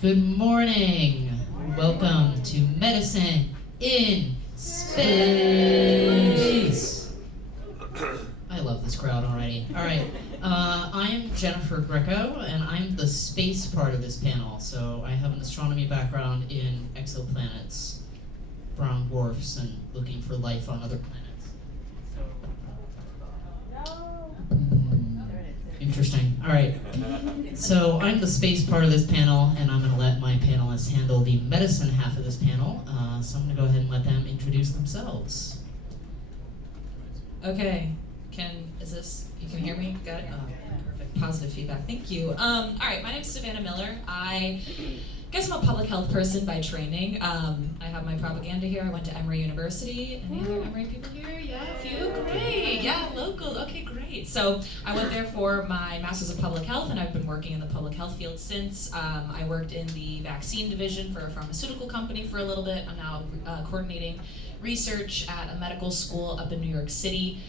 Good morning. Welcome to Medicine in Space. I love this crowd already. All right. I'm Jennifer Greco, and I'm the space part of this panel. So I have an astronomy background in exoplanets, brown dwarfs, and looking for life on other planets. Interesting. All right. So I'm the space part of this panel, and I'm going to let my panelists handle the medicine half of this panel. So I'm going to go ahead and let them introduce themselves. Okay. You can hear me? Got it? Oh, perfect. Positive feedback. Thank you. All right. My name's Savannah Miller. I guess I'm a public health person by training. I have my propaganda here. I went to Emory University. Any other Emory people here? Yeah, a few. Great. Yeah, local. Okay, great. So I went there for my Master's of Public Health, and I've been working in the public health field since. I worked in the vaccine division for a pharmaceutical company for a little bit. I'm now coordinating research at a medical school up in New York City.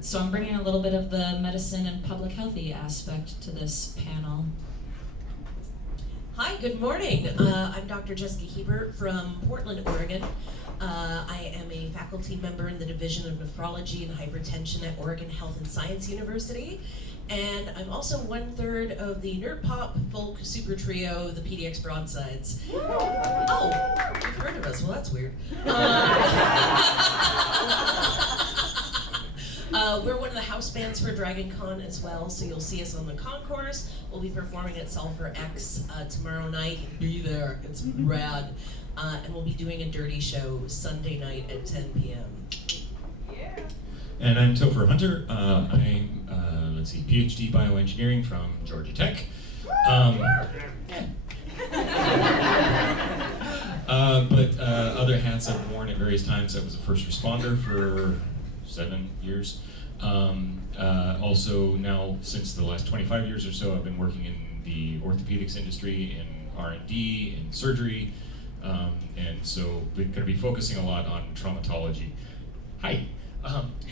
So I'm bringing a little bit of the medicine and public healthy aspect to this panel. Hi, good morning. I'm Dr. Jessica Hebert from Portland, Oregon. I am a faculty member in the Division of Nephrology and Hypertension at Oregon Health and Science University. And I'm also 1/3 of the nerd pop folk super trio, the PDX Broadsides. Oh, you've heard of us. Well, that's weird. We're one of the house bands for Dragon Con as well, so you'll see us on the concourse. We'll be performing at Sulphur X tomorrow night. Be there, it's rad. And we'll be doing a dirty show Sunday night at 10 p.m. Yeah. And I'm Topher Hunter. I'm, PhD bioengineering from Georgia Tech. But other hats I've worn at various times. I was a first responder for 7 years. Also now, since the last 25 years or so, I've been working in the orthopedics industry, in R&D, in surgery, and so we're going to be focusing a lot on traumatology. Hi.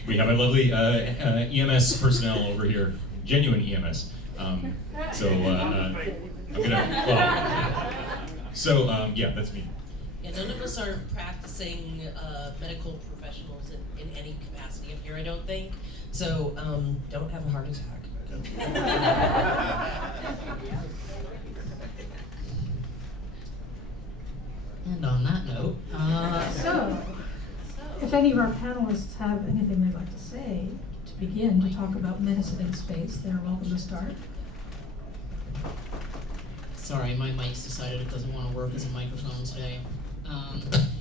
We have a lovely EMS personnel over here, genuine EMS. I'm gonna, yeah, that's me. Yeah, none of us are practicing medical professionals in any capacity up here, I don't think. So don't have a heart attack. And on that note, if any of our panelists have anything they'd like to say to begin to talk about medicine in space, they're welcome to start. sorry, my mic's decided it doesn't want to work as a microphone today.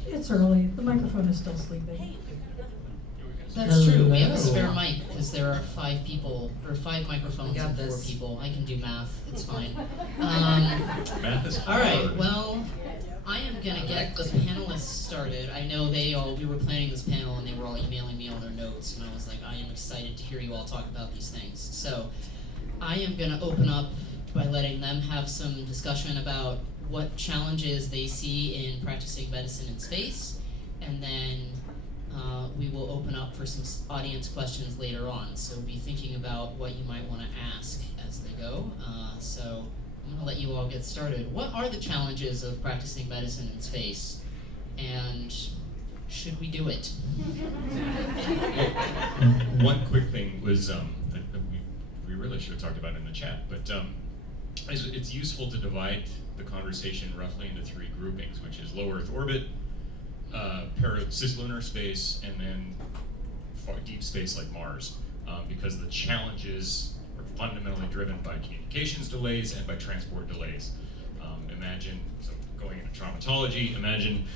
It's early. The microphone is still sleeping. That's true. We have a spare mic because there are 5 people, or 5 microphones and 4 this. people. I can do math. It's fine. Math is hard. All right. Well, I am gonna get the panelists started. I know we were planning this panel and they were all emailing me all their notes, and I was like, I am excited to hear you all talk about these things. So, I am gonna open up by letting them have some discussion about what challenges they see in practicing medicine in space, and then we will open up for some audience questions later on. So be thinking about what you might want to ask as they go. So I'm going to let you all get started. What are the challenges of practicing medicine in space, and should we do it? One quick thing was, we really should have talked about it in the chat, but it's useful to divide the conversation roughly into 3 groupings, which is low Earth orbit, cislunar space, and then deep space like Mars, because the challenges are fundamentally driven by communications delays and by transport delays. Imagine, so going into traumatology, imagine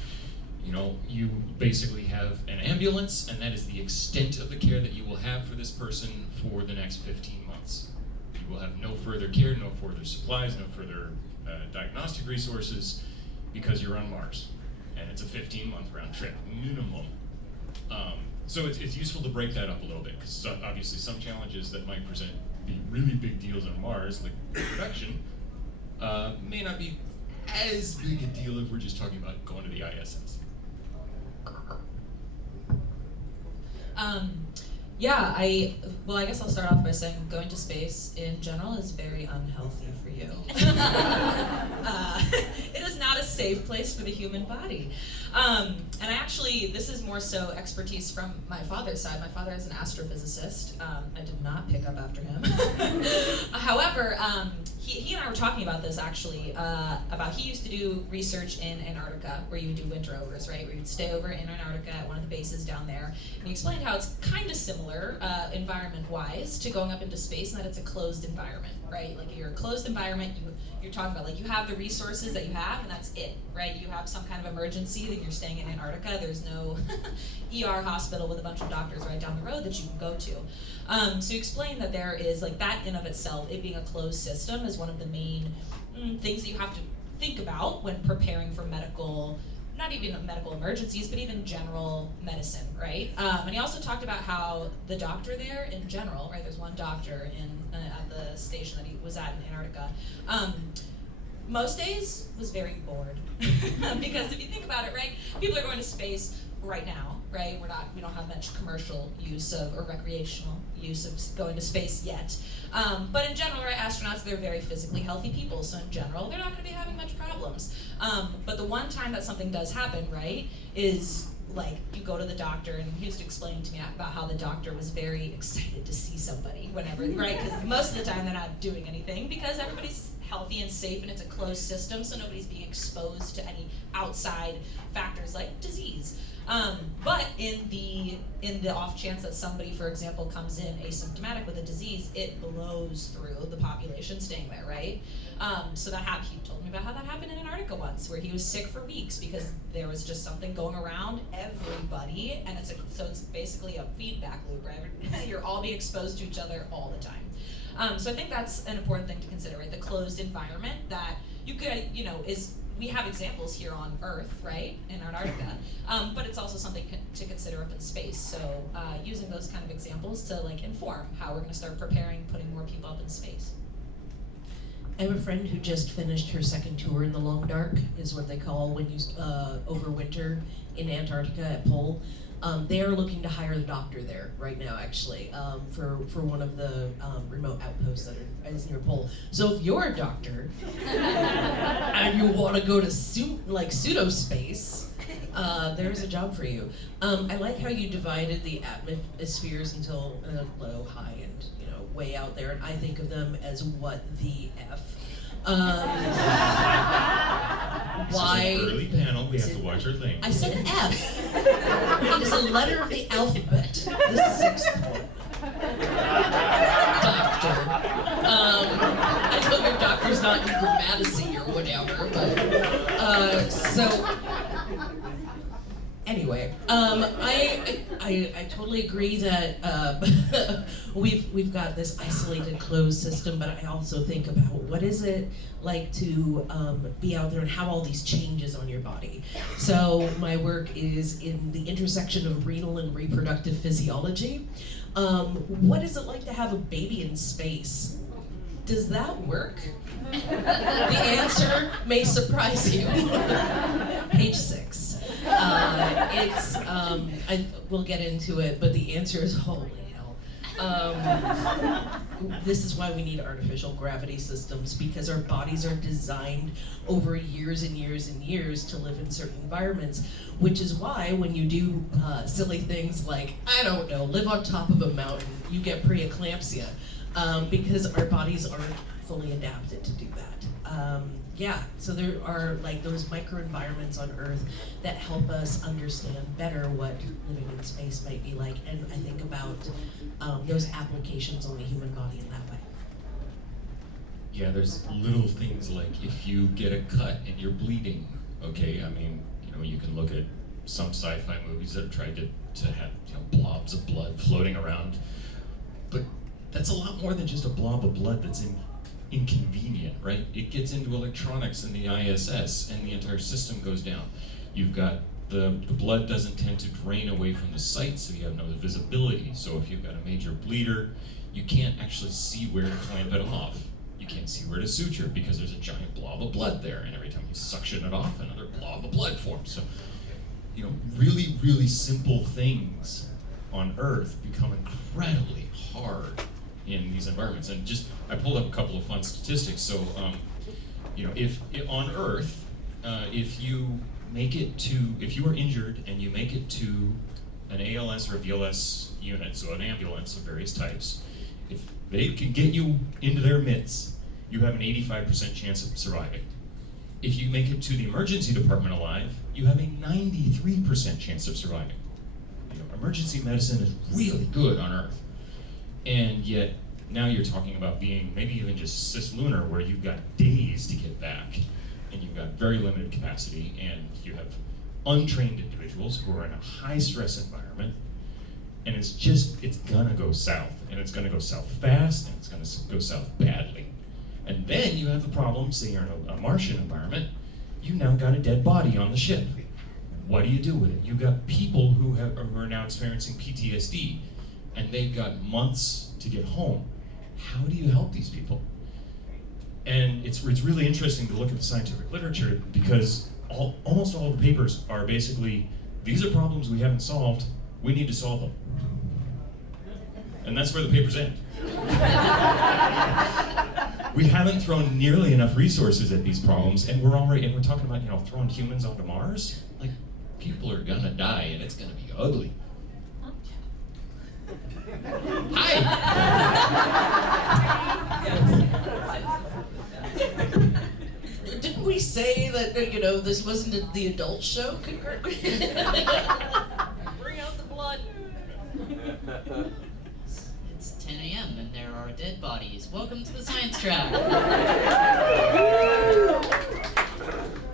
you basically have an ambulance, and that is the extent of the care that you will have for this person for the next 15 months. You will have no further care, no further supplies, no further diagnostic resources, because you're on Mars. And it's a 15-month round trip, minimum. So it's useful to break that up a little bit, because obviously some challenges that might be really big deals on Mars, like production, may not be as big a deal if we're just talking about going to the ISS. I guess I'll start off by saying going to space in general is very unhealthy for you. safe place for the human body. And I actually, this is more so expertise from my father's side. My father is an astrophysicist. I did not pick up after him. However, he and I were talking about this actually, about he used to do research in Antarctica, where you would do winter overs, right? Where you'd stay over in Antarctica at one of the bases down there. And he explained how it's kind of similar, environment-wise, to going up into space, and that it's a closed environment, right? Like you're a closed environment, you're talking about like you have the resources that you have, and that's it, right? You have some kind of emergency that you're staying in Antarctica. There's no ER hospital with a bunch of doctors right down the road that you can go to. So you explain that there is like that in of itself, it being a closed system is one of the main things that you have to think about when preparing for medical, not even medical emergencies, but even general medicine, right? And he also talked about how the doctor there in general, right? There's one doctor at the station that he was at in Antarctica. Most days was very bored because if you think about it, right? People are going to space right now, right? We don't have much commercial use of or recreational use of going to space yet. But in general, right, astronauts, they're very physically healthy people, so in general, they're not going to be having much problems. But the one time that something does happen, right, is like you go to the doctor, and he used to explain to me about how the doctor was very excited to see somebody whenever, right? Because most of the time they're not doing anything because everybody's healthy and safe, and it's a closed system, so nobody's being exposed to any outside factors like disease. But in the off chance that somebody, for example, comes in asymptomatic with a disease, it blows through the population staying there, right? So that happened. He told me about how that happened in Antarctica once, where he was sick for weeks because there was just something going around everybody, and so it's basically a feedback loop, right? You're all being exposed to each other all the time. So I think that's an important thing to consider, right? The closed environment that you could, we have examples here on Earth, right, in Antarctica, but it's also something to consider up in space. So using those kind of examples to like inform how we're going to start preparing, putting more people up in space. I have a friend who just finished her second tour in the long dark, is what they call when you overwinter in Antarctica at Pole. They are looking to hire the doctor there right now, actually, for one of the remote outposts that is near Pole. So if you're a doctor and you want to go to pseudo-space, there's a job for you. I like how you divided the atmospheres into low, high, and way out there, and I think of them as what the F. Why? This is an early panel. We have to watch our thing. I said F. It is a letter of the alphabet. The sixth one. Doctor. I know your doctor's not in Grammaticy or whatever, but so. Anyway, I totally agree that we've got this isolated, closed system, but I also think about what is it like to be out there and have all these changes on your body. So my work is in the intersection of renal and reproductive physiology. What is it like to have a baby in space? Does that work? The answer may surprise you. Page 6. We'll get into it, but the answer is holy hell. This is why we need artificial gravity systems, because our bodies are designed over years and years and years to live in certain environments, which is why when you do silly things like, I don't know, live on top of a mountain, you get preeclampsia, because our bodies aren't fully adapted to do that. So there are like those microenvironments on Earth that help us understand better what living in space might be like, and I think about those applications on the human body in that way. Yeah, there's little things like if you get a cut and you're bleeding, okay? I mean, you can look at some sci-fi movies that have tried to have blobs of blood floating around, but that's a lot more than just a blob of blood that's inconvenient, right? It gets into electronics in the ISS and the entire system goes down. You've got the blood doesn't tend to drain away from the site, so you have no visibility. So if you've got a major bleeder, you can't actually see where to clamp it off. You can't see where to suture because there's a giant blob of blood there, and every time you suction it off, another blob of blood forms. So, really, really simple things on Earth become incredibly hard in these environments. And I pulled up a couple of fun statistics. So, if on Earth, if you are injured and you make it to an ALS or a BLS unit, so an ambulance of various types, if they can get you into their midst, you have an 85% chance of surviving. If you make it to the emergency department alive, you have a 93% chance of surviving. Emergency medicine is really good on Earth. And yet, now you're talking about being maybe even just cislunar, where you've got days to get back, and you've got very limited capacity, and you have untrained individuals who are in a high stress environment, and it's gonna go south, and it's gonna go south fast, and it's gonna go south badly. And then you have the problem, say you're in a Martian environment, you now got a dead body on the ship. What do you do with it? You've got people who are now experiencing PTSD, and they've got months to get home. How do you help these people? And it's really interesting to look at the scientific literature, because almost all of the papers are basically, these are problems we haven't solved, we need to solve them. And that's where the papers end. We haven't thrown nearly enough resources at these problems, and we're talking about, throwing humans onto Mars. Like, people are gonna die, and it's gonna be ugly. Hi! Didn't we say that, this wasn't the adult show? Bring out the blood. It's 10 a.m. and there are dead bodies. Welcome to the science track.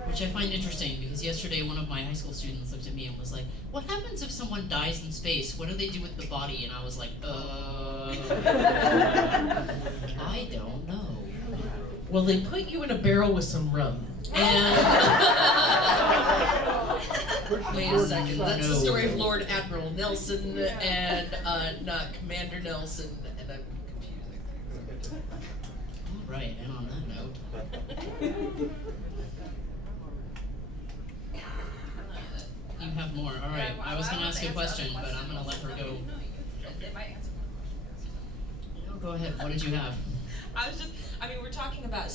Which I find interesting, because yesterday one of my high school students looked at me and was like, what happens if someone dies in space? What do they do with the body? And I was like, I don't know. Well, they put you in a barrel with some rum. And wait a second, that's the story of Lord Admiral Nelson and not Commander Nelson, and I'm confusing. All right, and on that note. You have more. All right, I was going to ask you a question, but I'm going to let her go. They might answer my question. No, go ahead. What did you have? We're talking about,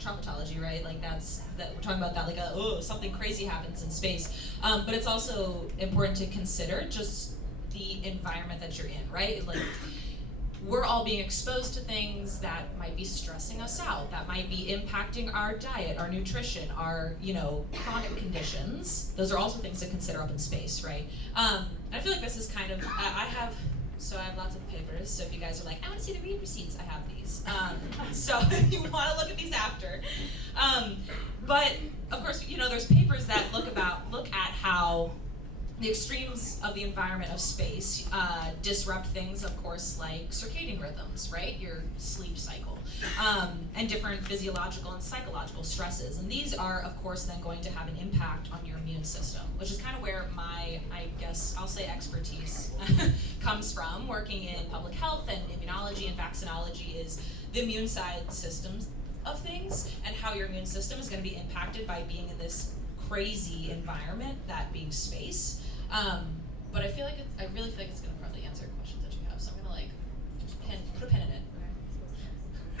traumatology, right? Like we're talking about that, like something crazy happens in space. But it's also important to consider just the environment that you're in, right? Like, we're all being exposed to things that might be stressing us out, that might be impacting our diet, our nutrition, our, chronic conditions. Those are also things to consider up in space, right? I feel like this is kind of, I have lots of papers, so if you guys are like, I want to see the read receipts, I have these. So you want to look at these after. But, of course, there's papers that look at how the extremes of the environment of space disrupt things, of course, like circadian rhythms, right? Your sleep cycle, and different physiological and psychological stresses. And these are, of course, then going to have an impact on your immune system, which is kind of where my, I'll say expertise comes from, working in public health and immunology and vaccinology, is the immune side systems of things and how your immune system is going to be impacted by being in this crazy environment, that being space. But I really feel like it's going to probably answer questions that you have, so I'm going to put a pin in it.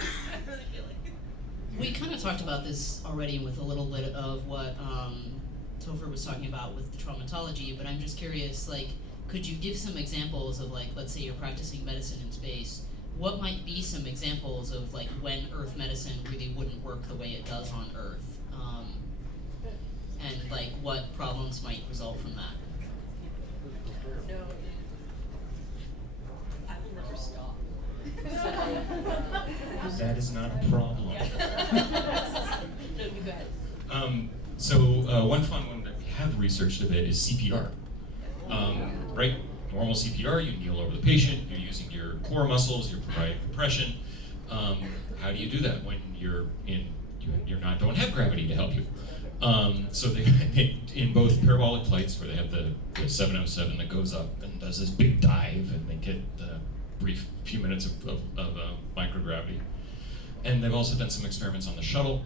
I really feel like. We kind of talked about this already with a little bit of what Topher was talking about with the traumatology, but I'm just curious, could you give some examples of, let's say you're practicing medicine in space, what might be some examples of, when Earth medicine really wouldn't work the way it does on Earth? And, what problems might result from that? No. I will never stop. That is not a problem. No, you got it. One fun one that we have researched a bit is CPR. Right? Normal CPR, you kneel over the patient, you're using your core muscles, you're providing compression. How do you do that when don't have gravity to help you? So they in both parabolic flights, where they have the 707 that goes up and does this big dive, and they get the brief few minutes of microgravity. And they've also done some experiments on the shuttle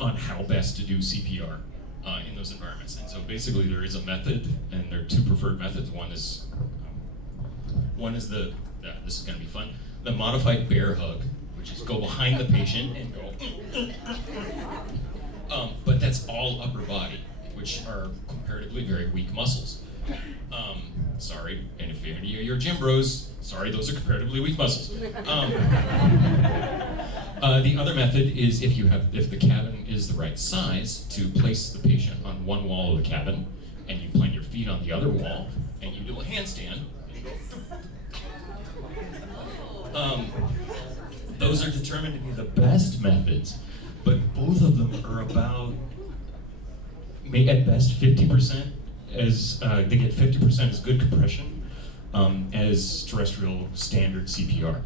on how best to do CPR in those environments. And so basically there is a method, and there are two preferred methods. One is this is going to be fun, the modified bear hug, which is go behind the patient and go, but that's that's all upper body, which are comparatively very weak muscles. Sorry, and if any of your gym bros, sorry, those are comparatively weak muscles. The other method is if the cabin is the right size, to place the patient on one wall of the cabin, and you plant your feet on the other wall, and you do a handstand. Those are determined to be the best methods, but both of them are about, at best, 50%. They get 50% as good compression as terrestrial standard CPR.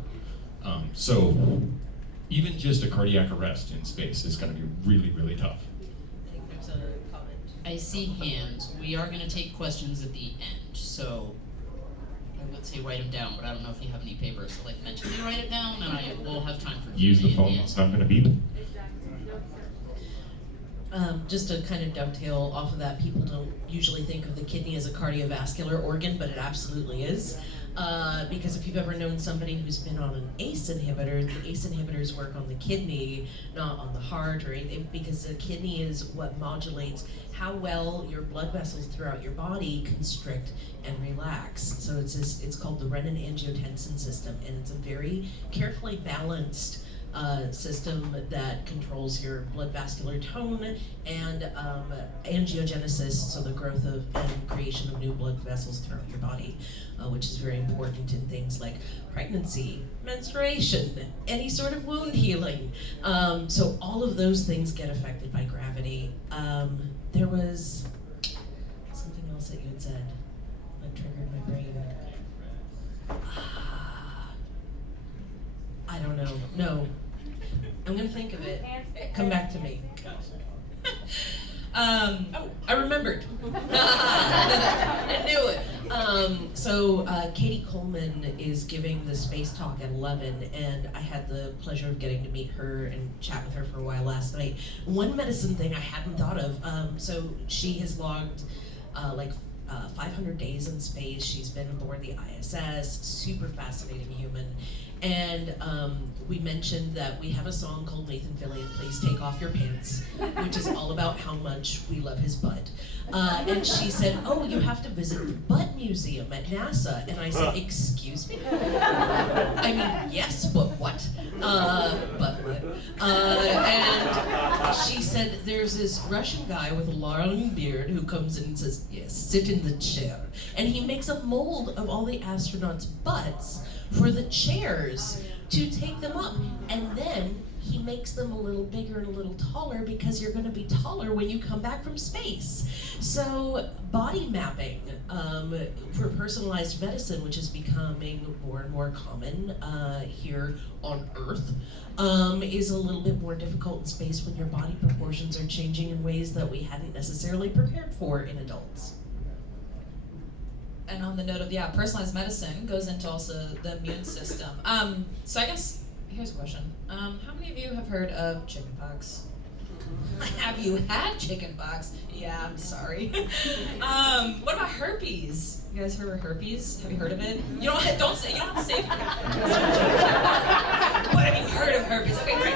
So even just a cardiac arrest in space is going to be really, really tough. I think there's a comment. I see hands. We are going to take questions at the end, so I would say write them down, but I don't know if you have any papers. So like mention me, write it down, and I will have time for Use the Q&A at phone, end. it's not going to beep. Just to kind of dovetail off of that, people don't usually think of the kidney as a cardiovascular organ, but it absolutely is. Because if you've ever known somebody who's been on an ACE inhibitor, the ACE inhibitors work on the kidney, not on the heart or anything, because the kidney is what modulates how well your blood vessels throughout your body constrict and relax. So it's called the renin-angiotensin system, and it's a very carefully balanced system that controls your blood vascular tone and angiogenesis, so the growth of and creation of new blood vessels throughout your body, which is very important in things like pregnancy, menstruation, any sort of wound healing. So all of those things get affected by gravity. There was something else that you had said that triggered my brain. I don't know. No. I'm gonna think of it. Come back to me. Oh, I remembered. I knew it. So Katie Coleman is giving the space talk at 11, and I had the pleasure of getting to meet her and chat with her for a while last night. One medicine thing I hadn't thought of. So she has logged 500 days in space. She's been aboard the ISS. Super fascinating human. And we mentioned that we have a song called Nathan Fillion, Please Take Off Your Pants, which is all about how much we love his butt. And she said, oh, you have to visit the Butt Museum at NASA. And I said, excuse me? I mean, yes, but what? But what? And she said, there's this Russian guy with a long beard who comes in and says, yes, sit in the chair. And he makes a mold of all the astronauts' butts for the chairs to take them up, and then he makes them a little bigger and a little taller because you're going to be taller when you come back from space. So body mapping for personalized medicine, which is becoming more and more common here on Earth, is a little bit more difficult in space when your body proportions are changing in ways that we hadn't necessarily prepared for in adults. And on the note of, personalized medicine goes into also the immune system. So I guess, here's a question. How many of you have heard of chickenpox? Have you had chickenpox? Yeah, I'm sorry. What about herpes? You guys heard of herpes? Have you heard of it? You don't have to say it. What have you heard of herpes? Okay, great.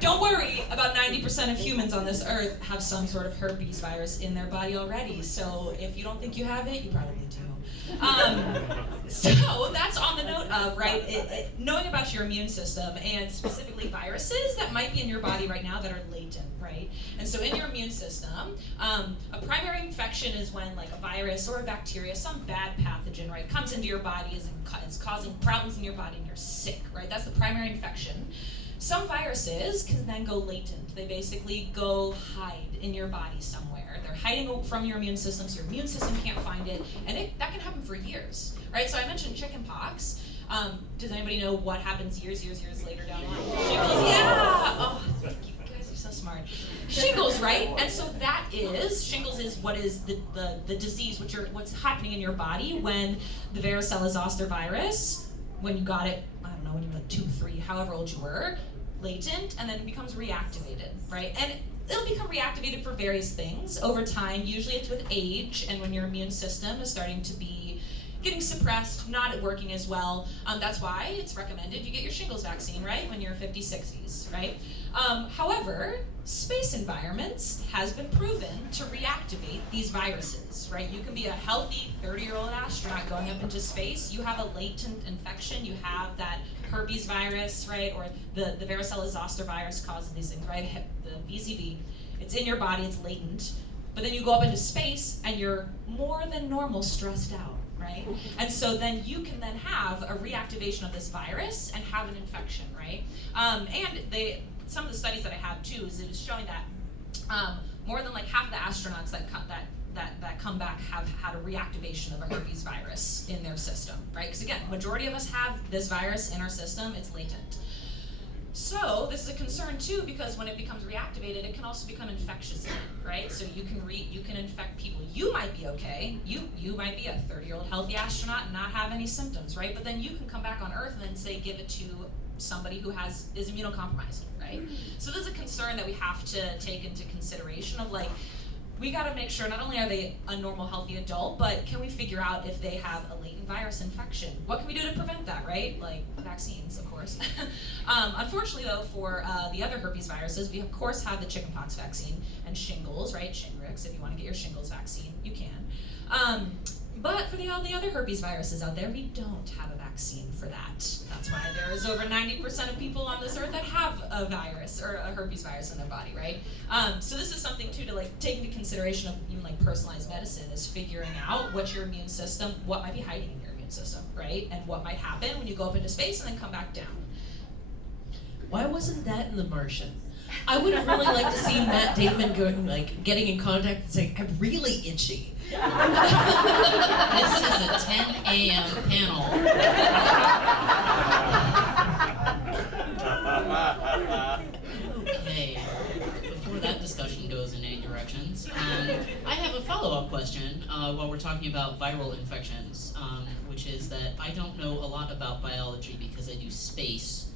Don't worry, about 90% of humans on this earth have some sort of herpes virus in their body already. So if you don't think you have it, you probably do. So that's on the note of, right, knowing about your immune system and specifically viruses that might be in your body right now that are latent, right? And so in your immune system, a primary infection is when like a virus or a bacteria, some bad pathogen, right, comes into your body is causing problems in your body and you're sick, right? That's the primary infection. Some viruses can then go latent. They basically go hide in your body somewhere. They're hiding from your immune system, so your immune system can't find it, and that can happen for years, right? So I mentioned chickenpox. Does anybody know what happens years later down the line? Shingles, yeah! Oh, thank you guys are so smart. Shingles, right? And so shingles is what is the disease, what's happening in your body when the varicella zoster virus, when you got it, I don't know, when you were like 2, 3, however old you were, latent, and then it becomes reactivated, right? And it'll become reactivated for various things over time. Usually it's with age and when your immune system is starting to be getting suppressed, not working as well. That's why it's recommended you get your shingles vaccine, right? When you're 50s, 60s, right? However, space environments has been proven to reactivate these viruses, right? You can be a healthy 30-year-old astronaut going up into space. You have a latent infection. You have that herpes virus, right? Or the varicella zoster virus causes these things, right? The VZV. It's in your body. It's latent. But then you go up into space and you're more than normal stressed out, right? And so then you can then have a reactivation of this virus and have an infection, right? Some of the studies that I have too is it is showing that more than like half the astronauts that come back have had a reactivation of a herpes virus in their system, right? Because again, majority of us have this virus in our system. It's latent. So this is a concern too, because when it becomes reactivated, it can also become infectious again, right? So you can infect people. You might be okay. You might be a 30-year-old healthy astronaut and not have any symptoms, right? But then you can come back on Earth and then say give it to somebody who is immunocompromised, right? So there's a concern that we have to take into consideration of like, we got to make sure not only are they a normal, healthy adult, but can we figure out if they have a latent virus infection? What can we do to prevent that, right? Like vaccines, of course. Unfortunately, though, for the other herpes viruses, we of course have the chickenpox vaccine and shingles, right? Shingrix, if you want to get your shingles vaccine, you can. But for all the other herpes viruses out there, we don't have a vaccine for that. That's why there is over 90% of people on this earth that have a virus or a herpes virus in their body, right? So this is something too to like take into consideration of even like personalized medicine is figuring out what your immune system, what might be hiding in your immune system, right? And what might happen when you go up into space and then come back down. Why wasn't that in The Martian? I would have really liked to see Matt Damon getting in contact and saying, I'm really itchy. This is a 10 a.m. panel. Okay, before that discussion goes in any directions, I have a follow-up question while we're talking about viral infections, which is that I don't know a lot about biology because I do space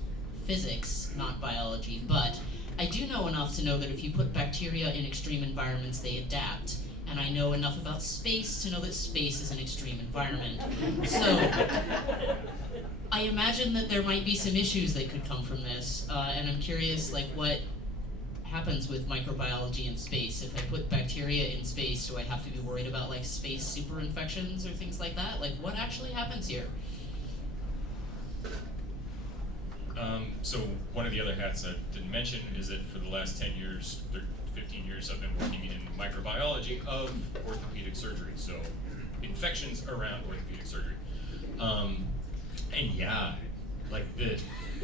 physics, not biology, but I do know enough to know that if you put bacteria in extreme environments, they adapt. And I know enough about space to know that space is an extreme environment. So, I imagine that there might be some issues that could come from this, and I'm curious, like, what happens with microbiology in space? If I put bacteria in space, do I have to be worried about, like, space superinfections or things like that? Like, what actually happens here? So one of the other hats I didn't mention is that for the last 10 years, 15 years, I've been working in microbiology of orthopedic surgery, so infections around orthopedic surgery. And yeah, like the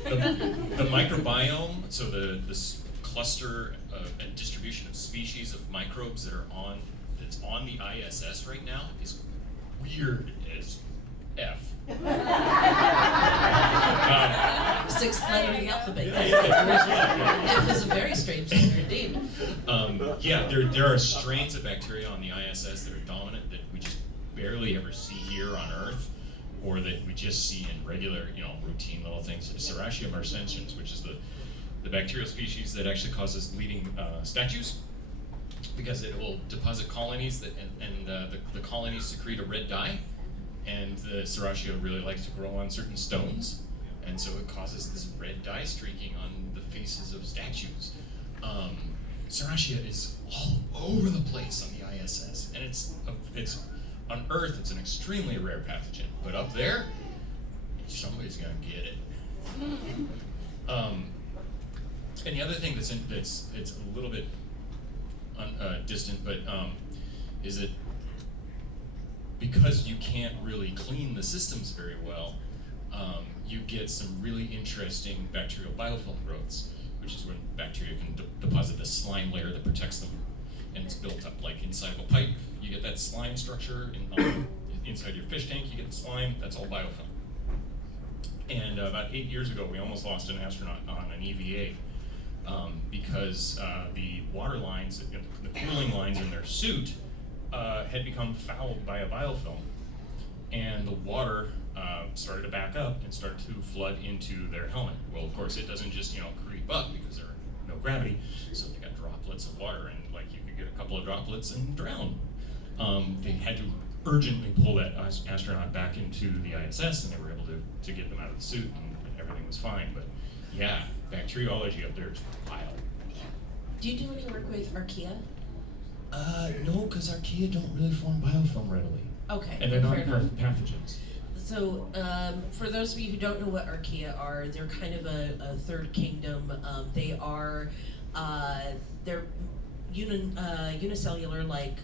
microbiome, so this cluster and distribution of species of microbes that's on the ISS right now is weird as F. Sixth letter of the alphabet. F is a very strange letter indeed. Yeah, there are strains of bacteria on the ISS that are dominant that we just barely ever see here on Earth, or that we just see in regular, routine little things. Serratia marcescens, which is the bacterial species that actually causes bleeding statues, because it will deposit colonies and the colonies secrete a red dye. And the Serratia really likes to grow on certain stones, and so it causes this red dye streaking on the faces of statues. Serratia is all over the place on the ISS, and it's on Earth it's an extremely rare pathogen, but up there, somebody's gonna get it. And the other thing that's a little bit distant, but is that because you can't really clean the systems very well, you get some really interesting bacterial biofilm growths, which is when bacteria can deposit the slime layer that protects them, and it's built up like inside of a pipe. You get that slime structure inside your fish tank. You get the slime. That's all biofilm. And about 8 years ago, we almost lost an astronaut on an EVA because the water lines, the cooling lines in their suit, had become fouled by a biofilm, and the water started to back up and started to flood into their helmet. Well, of course, it doesn't just creep up because there's no gravity, so they got droplets of water, and like you could get a couple of droplets and drown. They had to urgently pull that astronaut back into the ISS, and they were able to get them out of the suit, and everything was fine. But yeah, bacteriology up there is wild. Do you do any work with archaea? No, because archaea don't really form biofilm readily. Okay. And they're not fair enough. pathogens. So, for those of you who don't know what archaea are, they're kind of a third kingdom. They are, they're unicellular like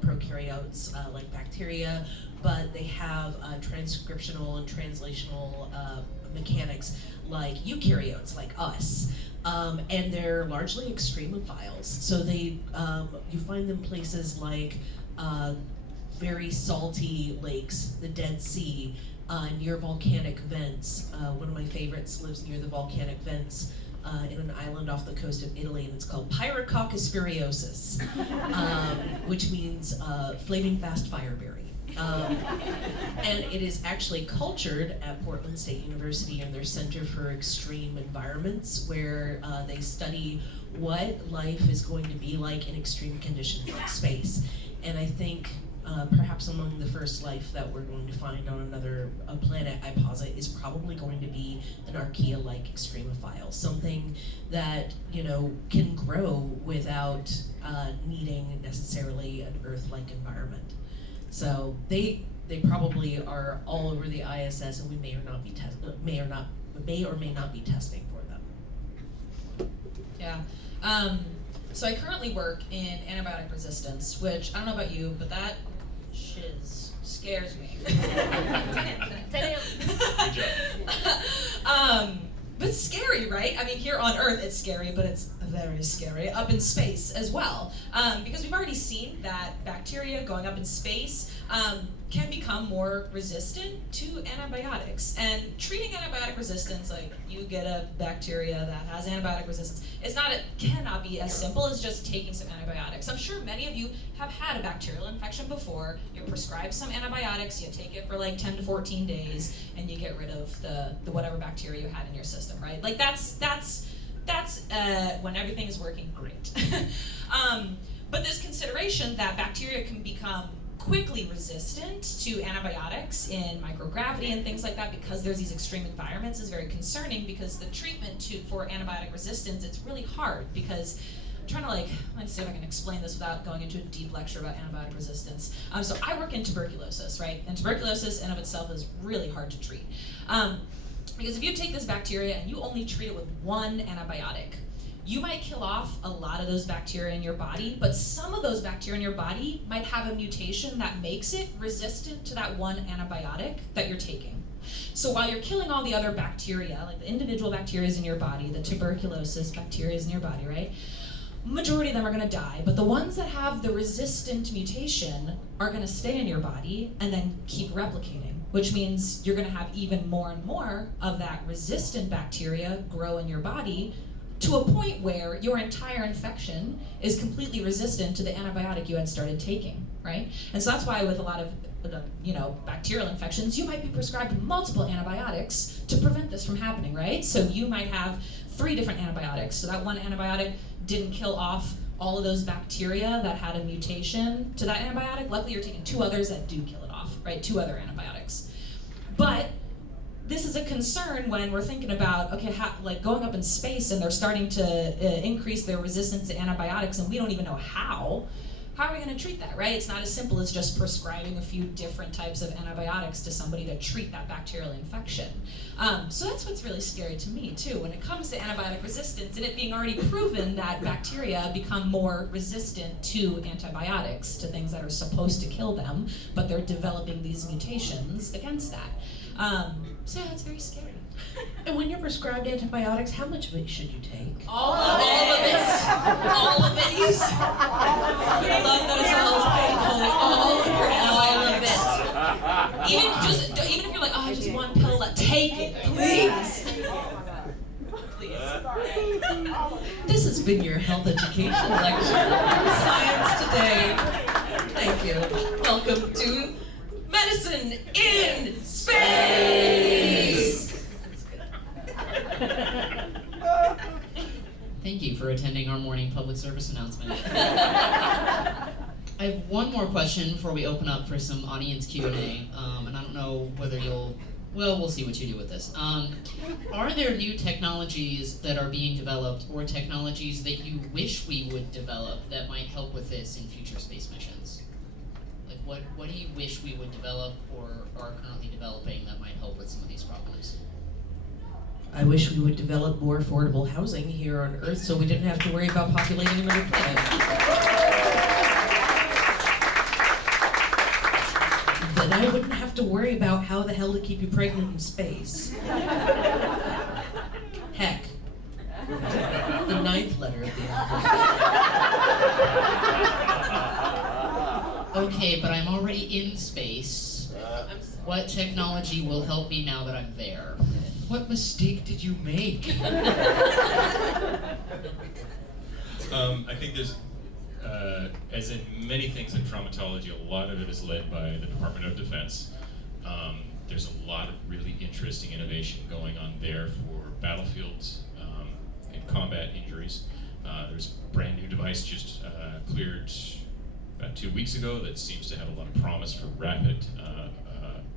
prokaryotes, like bacteria, but they have transcriptional and translational mechanics like eukaryotes, like us. And they're largely extremophiles. So they, you find them places like very salty lakes, the Dead Sea, near volcanic vents. One of my favorites lives near the volcanic vents in an island off the coast of Italy, and it's called Pyrococcus furiosus, which means flaming fast fireberry. And it is actually cultured at Portland State University in their Center for Extreme Environments, where they study what life is going to be like in extreme conditions like space. And I think perhaps among the first life that we're going to find on another planet, I posit, is probably going to be an archaea-like extremophile, something that, you know, can grow without needing necessarily an Earth-like environment. So they probably are all over the ISS, and we may or may not be testing for them. Yeah. So I currently work in antibiotic resistance, which I don't know about you, but that shiz scares me. Good job. But it's scary, right? I mean, here on Earth it's scary, but it's very scary up in space as well. Because we've already seen that bacteria going up in space can become more resistant to antibiotics. And treating antibiotic resistance, like you get a bacteria that has antibiotic resistance, cannot be as simple as just taking some antibiotics. I'm sure many of you have had a bacterial infection before. You're prescribed some antibiotics, you take it for like 10 to 14 days, and you get rid of the whatever bacteria you had in your system, right? Like that's when everything is working great. But this consideration that bacteria can become quickly resistant to antibiotics in microgravity and things like that because there's these extreme environments is very concerning, because the treatment for antibiotic resistance, it's really hard because I'm trying to let's see if I can explain this without going into a deep lecture about antibiotic resistance. So I work in tuberculosis, right? And tuberculosis in of itself is really hard to treat. Because if you take this bacteria and you only treat it with one antibiotic, you might kill off a lot of those bacteria in your body, but some of those bacteria in your body might have a mutation that makes it resistant to that one antibiotic that you're taking. So while you're killing all the other bacteria, like the individual bacteria in your body, the tuberculosis bacteria in your body, right? Majority of them are gonna die, but the ones that have the resistant mutation are gonna stay in your body and then keep replicating, which means you're gonna have even more and more of that resistant bacteria grow in your body, to a point where your entire infection is completely resistant to the antibiotic you had started taking, right? And so that's why with a lot of bacterial infections, you might be prescribed multiple antibiotics to prevent this from happening, right? So you might have 3 different antibiotics. So that one antibiotic didn't kill off all of those bacteria that had a mutation to that antibiotic. Luckily, you're taking 2 others that do kill it off, right? 2 other antibiotics. But this is a concern when we're thinking about, okay, going up in space and they're starting to increase their resistance to antibiotics, and we don't even know how. How are we going to treat that, right? It's not as simple as just prescribing a few different types of antibiotics to somebody to treat that bacterial infection. So that's what's really scary to me, too, when it comes to antibiotic resistance, and it being already proven that bacteria become more resistant to antibiotics, to things that are supposed to kill them, but they're developing these mutations against that. So yeah, it's very scary. And when you're prescribed antibiotics, how much of it should you take? All of it. All of it. I love those all of your antibiotics. Even if you're like, oh, I just want pill, take it, please. This has been your health education lecture on Science Today. Thank you. Welcome to Medicine in Space! Thank you for attending our morning public service announcement. I have one more question before we open up for some audience Q&A, and I don't know whether you'll Well, we'll see what you do with this. Are there new technologies that are being developed, or technologies that you wish we would develop that might help with this in future space missions? Like, what do you wish we would develop or are currently developing that might help with some of these problems? I wish we would develop more affordable housing here on Earth so we didn't have to worry about populating another planet. Then I wouldn't have to worry about how the hell to keep you pregnant in space. Heck, the 9th letter of the alphabet. Okay, but I'm already in space. What technology will help me now that I'm there? What mistake did you make? I think there's, as in many things in traumatology, a lot of it is led by the Department of Defense. There's a lot of really interesting innovation going on there for battlefields and combat injuries. There's a brand new device just cleared about 2 weeks ago that seems to have a lot of promise for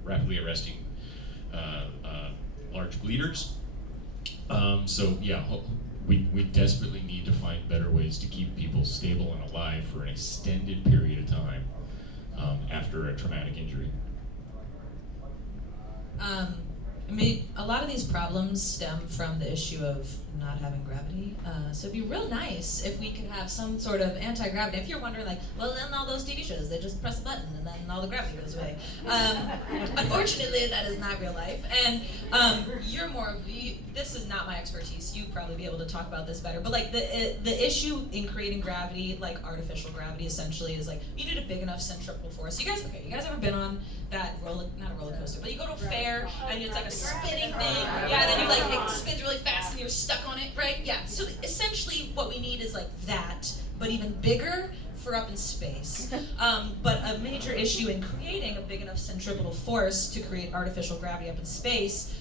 rapidly arresting large bleeders. So yeah, we desperately need to find better ways to keep people stable and alive for an extended period of time after a traumatic injury. I mean, a lot of these problems stem from the issue of not having gravity. So it'd be real nice if we could have some sort of anti-gravity. If you're wondering, like, well, then all those TV shows, they just press a button and then all the gravity goes away. Unfortunately, that is not real life. And you're more of this is not my expertise. You'd probably be able to talk about this better. But like the issue in creating gravity, like artificial gravity, essentially is like you need a big enough centripetal force. You guys ever been on that not a roller coaster, but you go to a fair and it's like a spinning thing, yeah, and then you like it spins really fast and you're stuck on it, right? Yeah. So essentially, what we need is like that, but even bigger for up in space. But a major issue in creating a big enough centripetal force to create artificial gravity up in space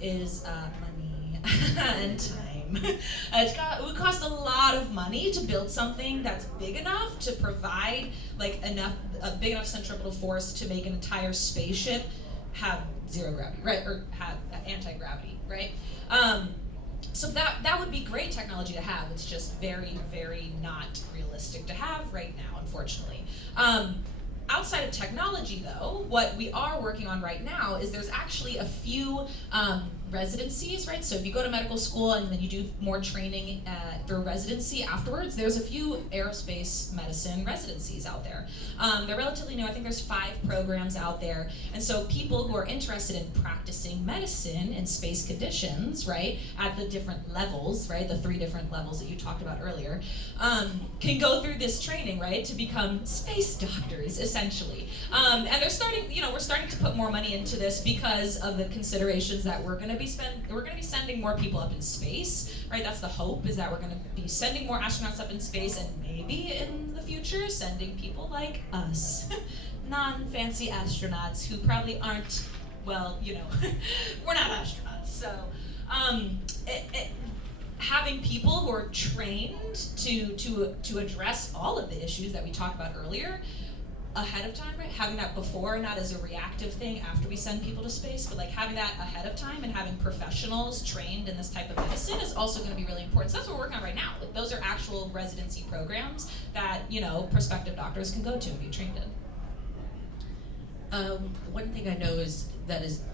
is money and time. It would cost a lot of money to build something that's big enough to provide like a big enough centripetal force to make an entire spaceship have zero gravity, right, or have anti-gravity, right? So that would be great technology to have. It's just very, very not realistic to have right now, unfortunately. Outside of technology, though, what we are working on right now is there's actually a few residencies, right? So if you go to medical school and then you do more training through residency afterwards, there's a few aerospace medicine residencies out there. They're relatively new. I think there's 5 programs out there. And so people who are interested in practicing medicine in space conditions, right, at the different levels, right, the 3 different levels that you talked about earlier, can go through this training, right, to become space doctors, essentially. And they're starting, we're starting to put more money into this because of the considerations that we're going to be sending more people up in space, right? That's the hope, is that we're going to be sending more astronauts up in space, and maybe in the future sending people like us, non-fancy astronauts who probably aren't, well, we're not astronauts. So having people who are trained to address all of the issues that we talked about earlier ahead of time, right? Having that before, not as a reactive thing after we send people to space, but like having that ahead of time and having professionals trained in this type of medicine is also going to be really important. So that's what we're working on right now. Like those are actual residency programs that, prospective doctors can go to and be trained in. One thing I know is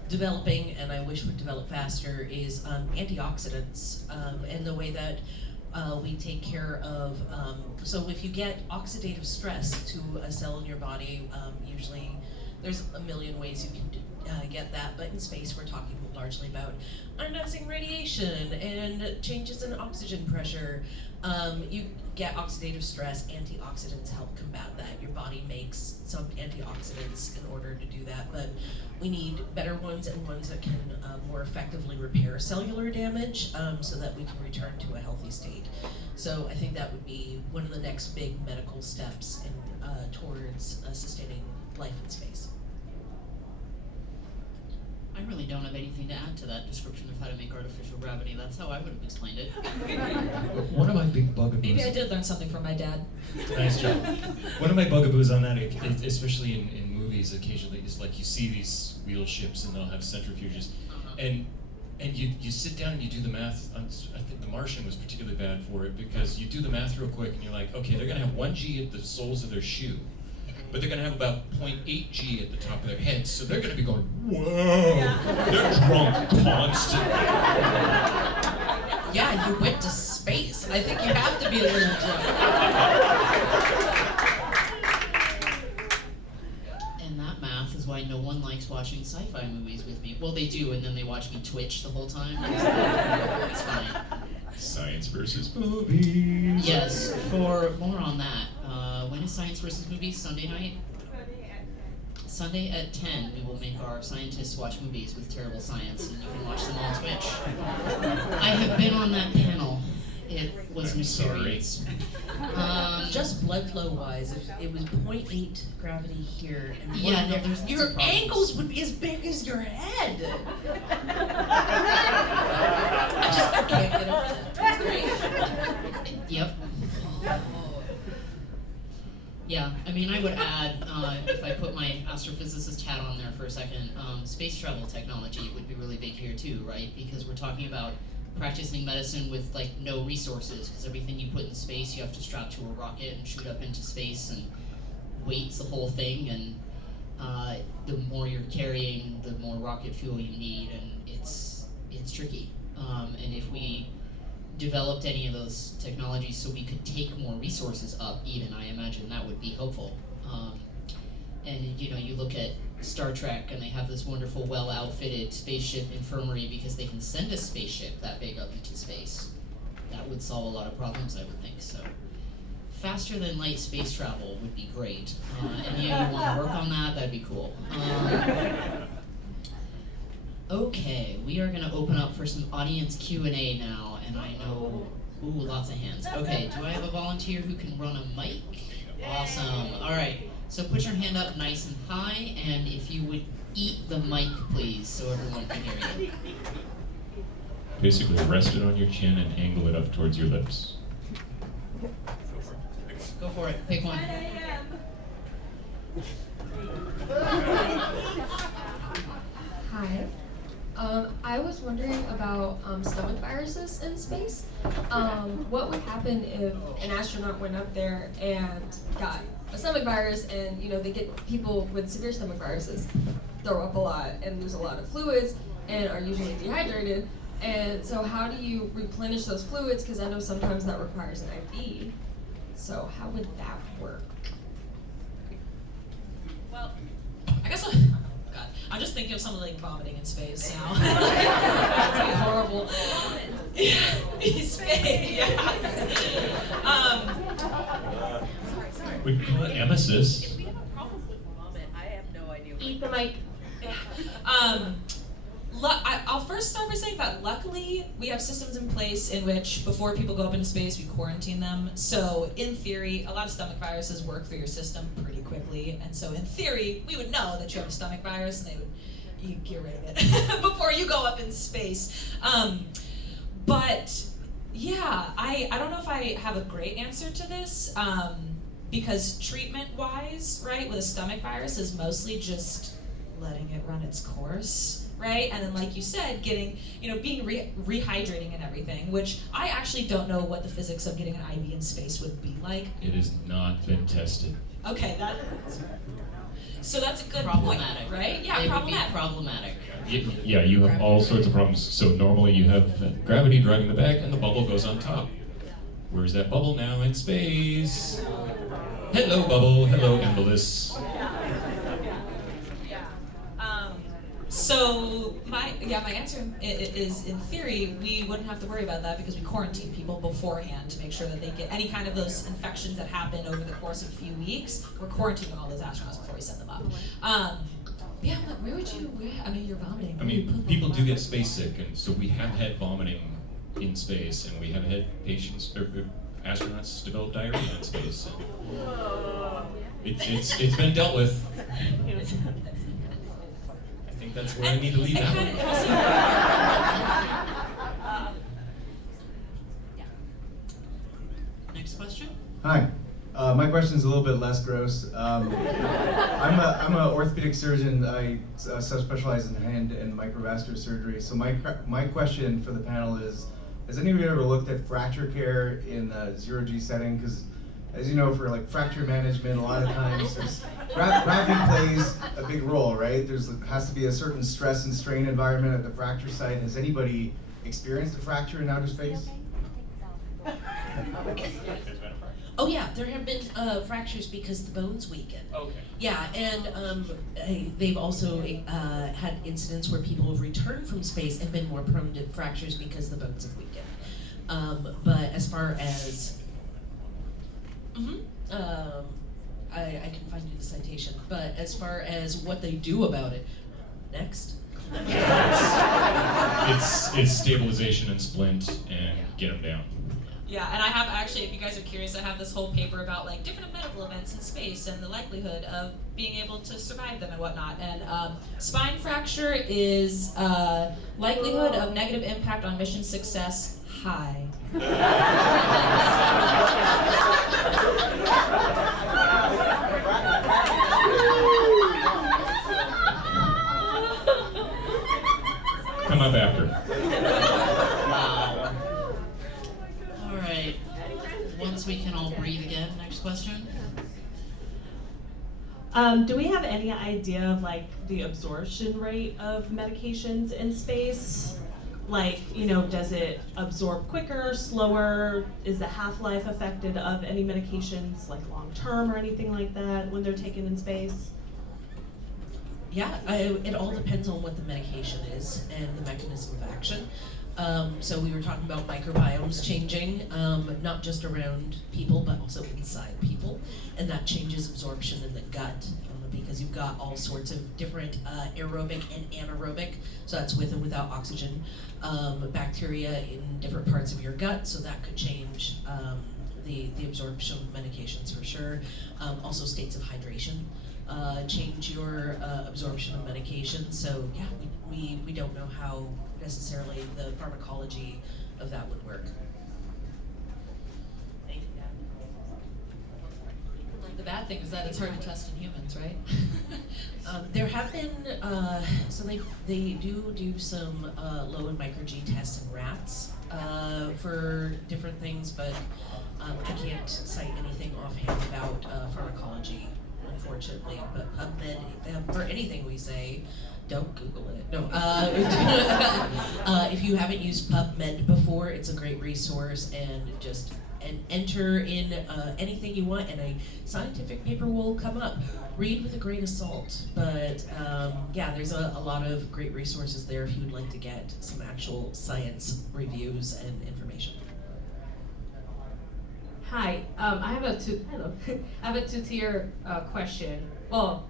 developing, and I wish would develop faster, is antioxidants and the way that we take care of, so if you get oxidative stress to a cell in your body, usually there's a million ways you can get that, but in space we're talking largely about ionizing radiation and changes in oxygen pressure. You get oxidative stress, antioxidants help combat that. Your body makes some antioxidants in order to do that, but we need better ones and ones that can more effectively repair cellular damage so that we can return to a healthy state. So I think that would be one of the next big medical steps towards sustaining life in space. I really don't have anything to add to that description of how to make artificial gravity. That's how I would have explained it. One of my big bugaboos. Maybe I did learn something from my dad. Nice job. One of my bugaboos on that, especially in movies occasionally is like you see these wheel ships and they'll have centrifuges, Uh-huh. and you sit down and you do the math. I think The Martian was particularly bad for it because you do the math real quick and you're like, okay, they're gonna have 1 G at the soles of their shoe, but they're gonna have about 0.8 G at the top of their heads, so they're gonna be going, whoa, they're drunk constantly. Yeah, you went to space. I think you have to be a little drunk. And that math is why no one likes watching sci-fi movies with me. Well, they do, and then they watch me twitch the whole time. It's fine. Science versus movies. Yes, for more on that, when is Science versus Movies? Sunday night? Sunday at 10, we will make our scientists watch movies with terrible science, and you can watch them on Twitch. I have been on that panel. It was an I'm sorry. experience. Just blood flow wise, if it was 0.8 gravity here, and Yeah, no, there's lots of your problems. ankles would be as big as your head. I can't get over that. That's great. Yep. Yeah, I mean, I would add, if I put my astrophysicist hat on there for a second, space travel technology would be really big here too, right? Because we're talking about practicing medicine with like no resources, because everything you put in space you have to strap to a rocket and shoot up into space, and weight's the whole thing, and the more you're carrying, the more rocket fuel you need, and it's tricky. And if we developed any of those technologies so we could take more resources up, even, I imagine that would be helpful. And you know, you look at Star Trek and they have this wonderful, well-outfitted spaceship infirmary because they can send a spaceship that big up into space. That would solve a lot of problems, I would think. So, faster than light space travel would be great. Any of you want to work on that? That'd be cool. Okay, we are going to open up for some audience Q&A now, and I know, ooh, lots of hands. Okay, do I have a volunteer who can run a mic? Awesome. All right, so put your hand up nice and high, and if you would eat the mic, please, so everyone can hear you. Basically, rest it on your chin and angle it up towards your lips. Go for it. Pick one. Hi. I was wondering about stomach viruses in space. What would happen if an astronaut went up there and got a stomach virus, and they get people with severe stomach viruses throw up a lot and lose a lot of fluids and are usually dehydrated. And so how do you replenish those fluids? Because I know sometimes that requires an IV. So how would that work? Well, I guess I'm just thinking of someone like vomiting in space now. That'd be horrible. In space, yeah. We call it emesis. If we have a problem with vomit, I have no idea. Eat the mic. I'll first start by saying that luckily we have systems in place in which before people go up into space we quarantine them. So in theory, a lot of stomach viruses work through your system pretty quickly, and so in theory we would know that you have a stomach virus and you get rid of it before you go up in space. But yeah, I don't know if I have a great answer to this, because treatment-wise, right, with a stomach virus is mostly just letting it run its course. Right, and then like you said, getting, being rehydrating and everything, which I actually don't know what the physics of getting an IV in space would be like. It has not been tested. Okay, so that's a good Problematic. point, right? Yeah, It problematic. would be problematic. Yeah, you have all sorts of problems. So normally you have gravity driving the back and the bubble goes on top. Where's that bubble now? In space. Hello bubble, hello embolus. So my answer is, in theory, we wouldn't have to worry about that because we quarantine people beforehand to make sure that they get any kind of those infections that happen over the course of a few weeks. We're quarantining all those astronauts before we send them up. Yeah, but where would you? You're vomiting. I mean, people do get space sick, and so we have had vomiting in space, and we have had patients or astronauts develop diarrhea in space. And it's been dealt with. I think that's where I need to leave that one. Next question? Hi. My question is a little bit less gross. I'm a orthopedic surgeon. I subspecialize in hand and microvascular surgery. So my question for the panel is, has anybody ever looked at fracture care in a zero-G setting? Because as you know, for like fracture management, a lot of times gravity plays a big role, right? Has to be a certain stress and strain environment at the fracture site. Has anybody experienced a fracture in outer space? Oh yeah, there have been fractures because the bones weaken. Okay. Yeah, and they've also had incidents where people have returned from space and been more prone to fractures because the bones have weakened. But as far as, I can find you the citation. But as far as what they do about it, next. It's stabilization and splint and get them down. Yeah, and I have actually, if you guys are curious, I have this whole paper about like different medical events in space and the likelihood of being able to survive them and whatnot. And spine fracture is likelihood of negative impact on mission success high. Come up after. Once we can all breathe again, next question. Do we have any idea of like the absorption rate of medications in space? Like, does it absorb quicker, slower? Is the half-life affected of any medications, like long-term or anything like that when they're taken in space? Yeah, it all depends on what the medication is and the mechanism of action. So we were talking about microbiomes changing, not just around people, but also inside people. And that changes absorption in the gut, because you've got all sorts of different aerobic and anaerobic, so that's with and without oxygen, bacteria in different parts of your gut, so that could change the absorption of medications for sure. Also states of hydration change your absorption of medication. So yeah, we don't know how necessarily the pharmacology of that would work. Thank you. The bad thing is that it's hard to test in humans, right? There have been, so they do some low and micro G tests in rats for different things, but I can't cite anything offhand about pharmacology, unfortunately. But PubMed, for anything we say, don't Google it. No. If you haven't used PubMed before, it's a great resource, and just enter in anything you want, and a scientific paper will come up. Read with a grain of salt, but yeah, there's a lot of great resources there if you would like to get some actual science reviews and information. Hi, I have a two-tier question. Well,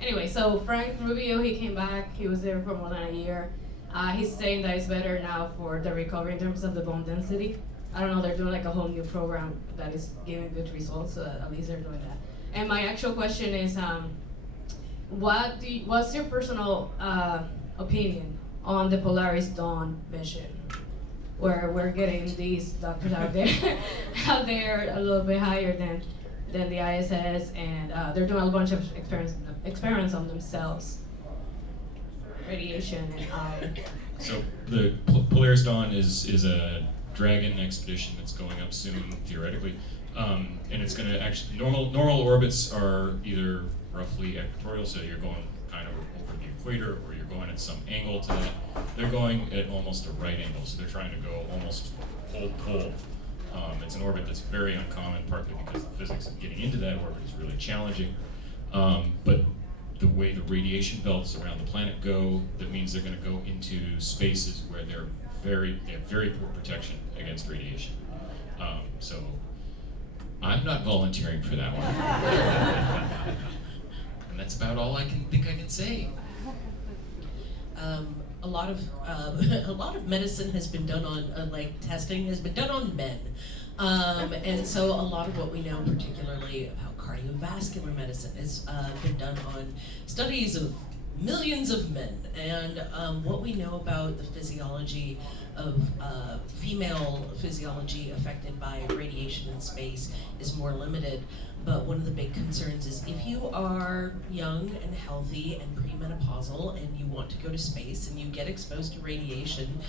anyway, so Frank Rubio, he came back. He was there for more than a year. He's saying that it's better now for the recovery in terms of the bone density. I don't know, they're doing like a whole new program that is giving good results, so at least they're doing that. And my actual question is, what's your personal opinion on the Polaris Dawn mission? Where we're getting these doctors out there a little bit higher than the ISS, and they're doing a bunch of experiments on themselves, radiation and So the Polaris Dawn is a Dragon expedition that's going up soon, theoretically, and it's going to actually normal orbits are either roughly equatorial, so you're going kind of over the equator, or you're going at some angle to that. They're going at almost a right angle, so they're trying to go almost pole. It's an orbit that's very uncommon, partly because the physics of getting into that orbit is really challenging. But the way the radiation belts around the planet go, that means they're going to go into spaces where they have very poor protection against radiation. So I'm not volunteering for that one. And that's about all I can say. A lot of medicine has been done on testing has been done on men, and so a lot of what we know, particularly about cardiovascular medicine, has been done on studies of millions of men. And what we know about the physiology female physiology affected by radiation in space is more limited. But one of the big concerns is if you are young and healthy and premenopausal and you want to go to space and you get exposed to radiation,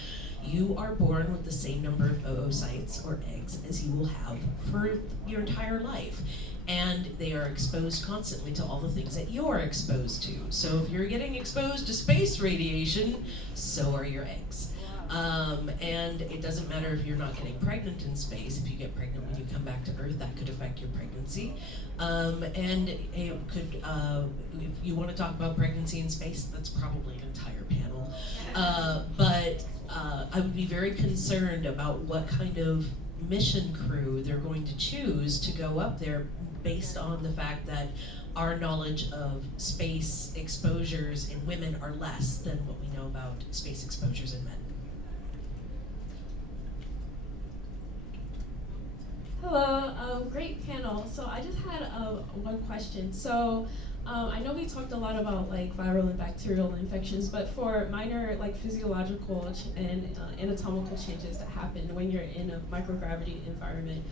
you are born with the same number of oocytes or eggs as you will have for your entire life. And they are exposed constantly to all the things that you're exposed to. So if you're getting exposed to space radiation, so are your eggs. And it doesn't matter if you're not getting pregnant in space. If you get pregnant when you come back to Earth, that could affect your pregnancy. And it could, if you want to talk about pregnancy in space, that's probably an entire panel. But I would be very concerned about what kind of mission crew they're going to choose to go up there based on the fact that our knowledge of space exposures in women are less than what we know about space exposures in men. Hello, great panel. So I just had one question. So I know we talked a lot about like viral and bacterial infections, but for minor like physiological and anatomical changes that happen when you're in a microgravity environment,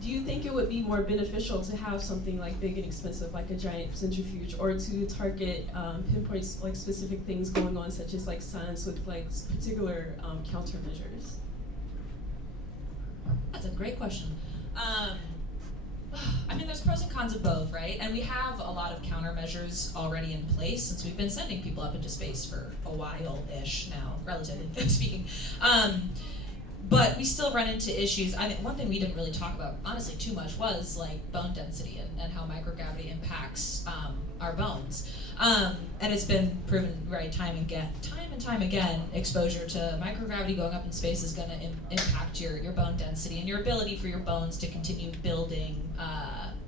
do you think it would be more beneficial to have something like big and expensive, like a giant centrifuge, or to target pinpoint like specific things going on, such as like suns with like particular countermeasures? That's a great question. I mean, there's pros and cons of both, right? And we have a lot of countermeasures already in place since we've been sending people up into space for a while-ish now, relatively speaking. But we still run into issues. I mean, one thing we didn't really talk about, honestly, too much was like bone density and how microgravity impacts our bones. And it's been proven, right, time and time again, exposure to microgravity going up in space is going to impact your bone density and your ability for your bones to continue building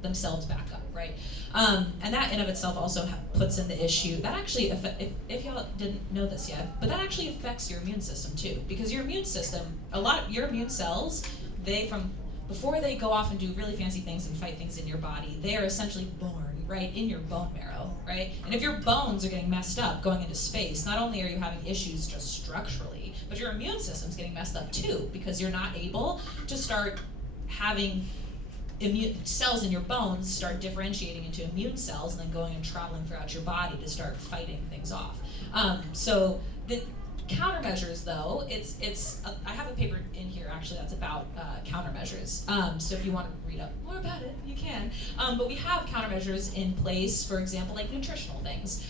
themselves back up, right? And that in of itself also puts in the issue that actually, if y'all didn't know this yet, but that actually affects your immune system too, because your immune system, your immune cells, before they go off and do really fancy things and fight things in your body, they are essentially born right in your bone marrow, right? And if your bones are getting messed up going into space, not only are you having issues just structurally, but your immune system's getting messed up too, because you're not able to start having immune cells in your bones start differentiating into immune cells and then going and traveling throughout your body to start fighting things off. So the countermeasures, though, I have a paper in here actually that's about countermeasures. So if you want to read up more about it, you can. But we have countermeasures in place, for example, like nutritional things,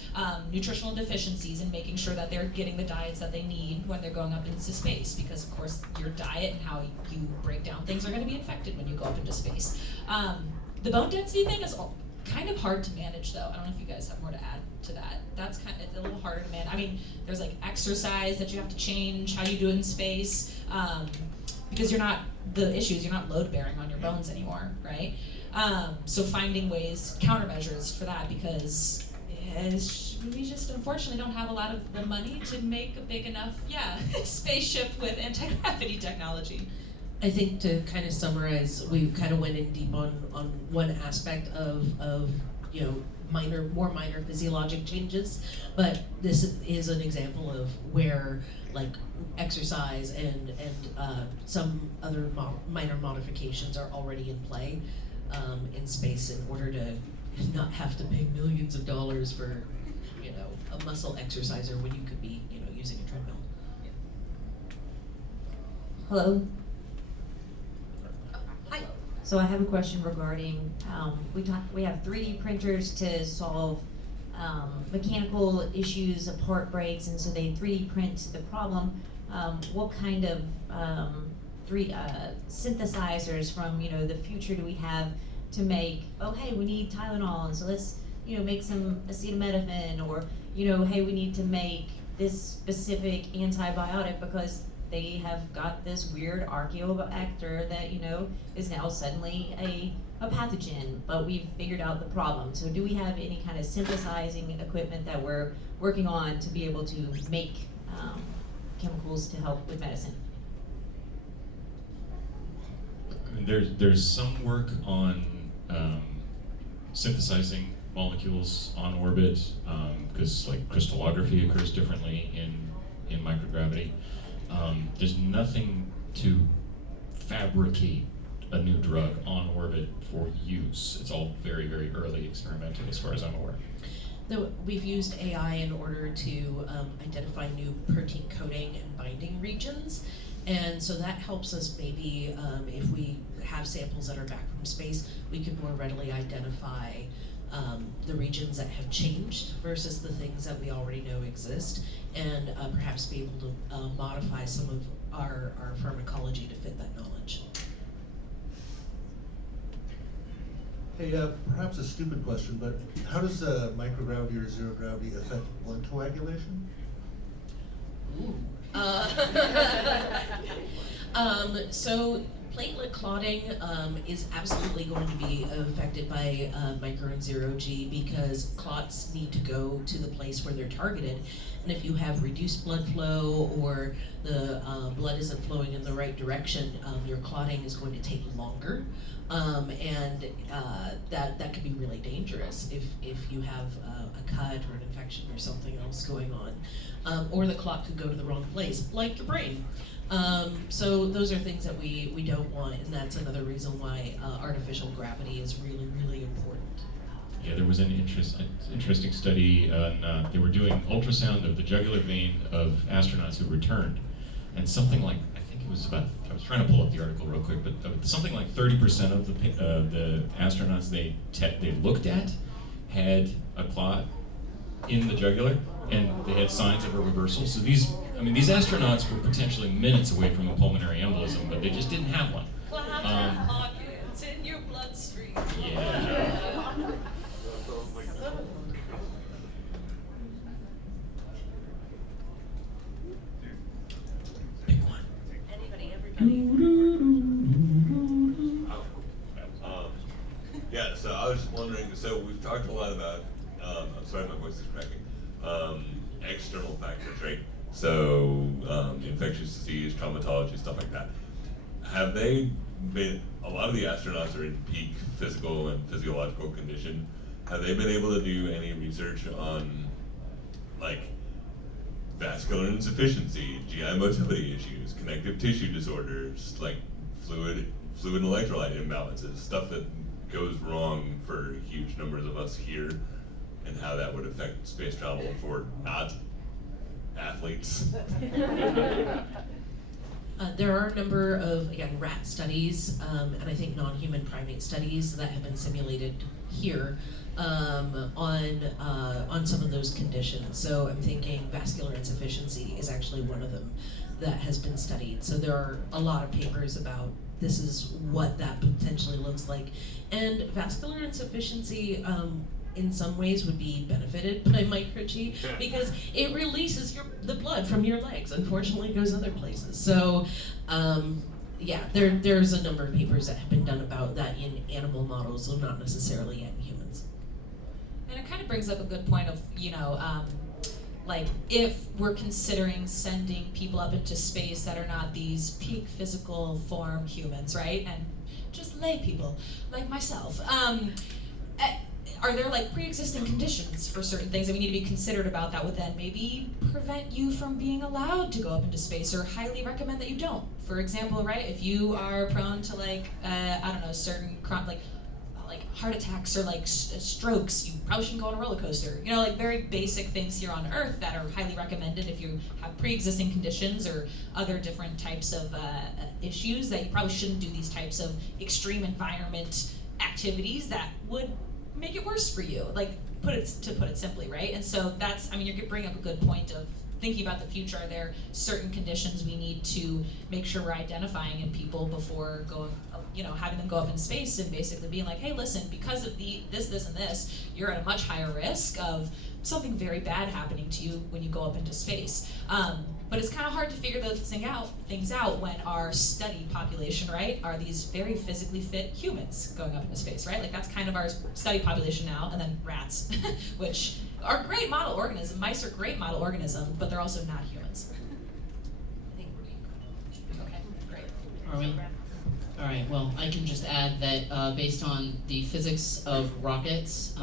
nutritional deficiencies, and making sure that they're getting the diets that they need when they're going up into space, because of course your diet and how you break down things are going to be affected when you go up into space. The bone density thing is kind of hard to manage, though. I don't know if you guys have more to add to that. It's a little harder to manage. I mean, there's like exercise that you have to change, how you do it in space, because you're not load bearing on your bones anymore, right? So finding ways, countermeasures for that, because we just unfortunately don't have a lot of the money to make a big enough, spaceship with anti-gravity technology. I think to kind of summarize, we kind of went in deep on one aspect of more minor physiologic changes, but this is an example of where like exercise and some other minor modifications are already in play in space in order to not have to pay millions of dollars for a muscle exerciser when you could be using a treadmill. Hello. Hi. So I have a question regarding, we have 3D printers to solve mechanical issues of part breaks, and so they 3D print the problem. What kind of synthesizers from the future do we have to make? Oh, hey, we need Tylenol, and so let's make some acetaminophen, or hey, we need to make this specific antibiotic because they have got this weird archaeobacter that is now suddenly a pathogen, but we've figured out the problem. So do we have any kind of synthesizing equipment that we're working on to be able to make chemicals to help with medicine? I mean, there's some work on synthesizing molecules on orbit, because like crystallography occurs differently in microgravity. There's nothing to fabricate a new drug on orbit for use. It's all very, very early experimental as far as I'm aware. Though we've used AI in order to identify new protein coding and binding regions, and so that helps us maybe if we have samples that are back from space, we can more readily identify the regions that have changed versus the things that we already know exist, and perhaps be able to modify some of our pharmacology to fit that knowledge. Hey, perhaps a stupid question, but how does microgravity or zero gravity affect blood coagulation? Ooh. So platelet clotting is absolutely going to be affected by micro and zero G because clots need to go to the place where they're targeted. And if you have reduced blood flow or the blood isn't flowing in the right direction, your clotting is going to take longer. And that could be really dangerous if you have a cut or an infection or something else going on. Or the clot could go to the wrong place, like your brain. So those are things that we don't want, and that's another reason why artificial gravity is really, really important. Yeah, there was an interesting study on, they were doing ultrasound of the jugular vein of astronauts who returned, and something like, I think it was about, I was trying to pull up the article real quick, but something like 30% of the astronauts they looked at had a clot in the jugular, and they had signs of a reversal. So these astronauts were potentially minutes away from a pulmonary embolism, but they just didn't have one. It's in your bloodstream. Yeah. Pick one. Anybody, everybody. Yeah, so I was just wondering, so we've talked a lot about, I'm sorry my voice is cracking, external factors, right? So infectious disease, traumatology, stuff like that. Have they been, a lot of the astronauts are in peak physical and physiological condition. Have they been able to do any research on like vascular insufficiency, GI motility issues, connective tissue disorders, like fluid and electrolyte imbalances, stuff that goes wrong for huge numbers of us here, and how that would affect space travel for not athletes? There are a number of, again, rat studies, and I think non-human primate studies that have been simulated here on some of those conditions. So I'm thinking vascular insufficiency is actually one of them that has been studied. So there are a lot of papers about this is what that potentially looks like. And vascular insufficiency in some ways would be benefited by micro-G because it releases the blood from your legs. Unfortunately, it goes other places. So yeah, there's a number of papers that have been done about that in animal models, though not necessarily yet in humans. And it kind of brings up a good point of, like if we're considering sending people up into space that are not these peak physical form humans, right? And just lay people like myself. Are there like pre-existing conditions for certain things that we need to be considered about that would then maybe prevent you from being allowed to go up into space, or highly recommend that you don't? For example, right, if you are prone to like, certain like heart attacks or like strokes, you probably shouldn't go on a roller coaster. Like very basic things here on Earth that are highly recommended if you have pre-existing conditions or other different types of issues, that you probably shouldn't do these types of extreme environment activities that would make it worse for you, like to put it simply, right? And so that's, you're bringing up a good point of thinking about the future. Are there certain conditions we need to make sure we're identifying in people before going, having them go up in space and basically being like, hey, listen, because of this, and this, you're at a much higher risk of something very bad happening to you when you go up into space. But it's kind of hard to figure those things out when our study population, right, are these very physically fit humans going up into space, right? Like that's kind of our study population now, and then rats, which are great model organisms. Mice are great model organisms, but they're also not humans. Okay, great. Are we? All right, well, I can just add that based on the physics of rockets,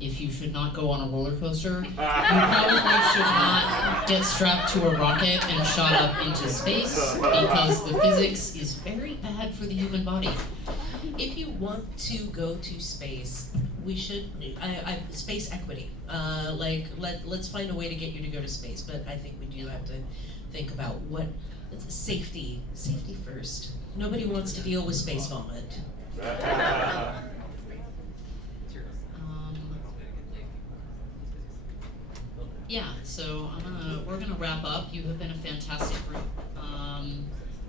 if you should not go on a roller coaster, you probably should not get strapped to a rocket and shot up into space because the physics is very bad for the human body. If you want to go to space, we should, space equity. Let's find a way to get you to go to space, but I think we do have to think about it's safety first. Nobody wants to deal with space vomit. Yeah, so we're gonna wrap up. You have been a fantastic group, and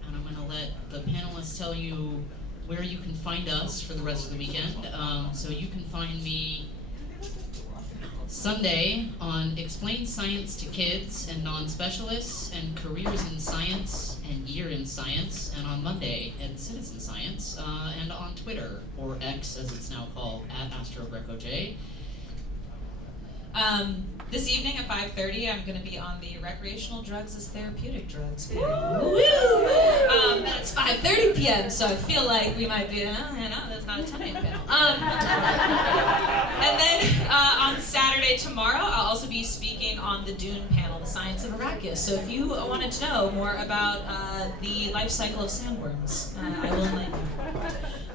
I'm gonna let the panelists tell you where you can find us for the rest of the weekend. So you can find me Sunday on Explain Science to Kids and Non-Specialists and Careers in Science and Year in Science, and on Monday at Citizen Science, and on Twitter, or X as it's now called, at AstroGrecoJ. This evening at 5:30, I'm going to be on the Recreational Drugs as Therapeutic Drugs panel. That's 5:30 p.m., so I feel like we might be, that's not a 10 a.m. panel. And then on Saturday tomorrow, I'll also be speaking on the Dune panel, The Science of Arrakis. So if you wanted to know more about the life cycle of sandworms, I will enlighten you.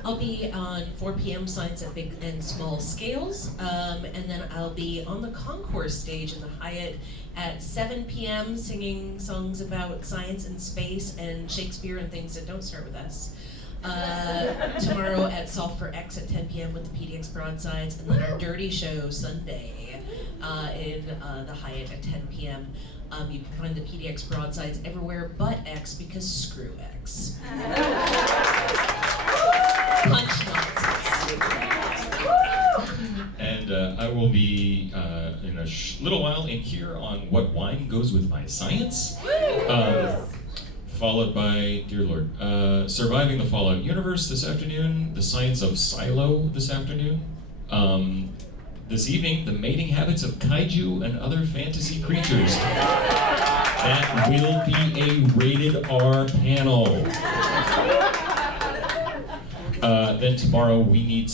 I'll be on 4 p.m. Science at Big and Small Scales, and then I'll be on the concourse stage in the Hyatt at 7 p.m. singing songs about science and space and Shakespeare and things that don't start with S. Tomorrow at Solve for X at 10 p.m. with the PDX Broadsides, and then our Dirty Show Sunday in the Hyatt at 10 p.m. You can find the PDX Broadsides everywhere but X because screw X. Punch Nazis. And I will be in a little while in here on What Wine Goes With My Science. Followed by, dear Lord, Surviving the Fallout Universe this afternoon, The Science of Silo this afternoon. This evening, The Mating Habits of Kaiju and Other Fantasy Creatures. That will be a rated R panel. Then tomorrow we need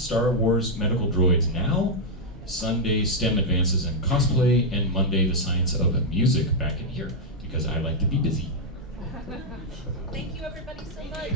Star Wars medical droids now. Sunday, STEM advances in cosplay, and Monday, the science of music back in here because I like to be busy. Thank you everybody so much.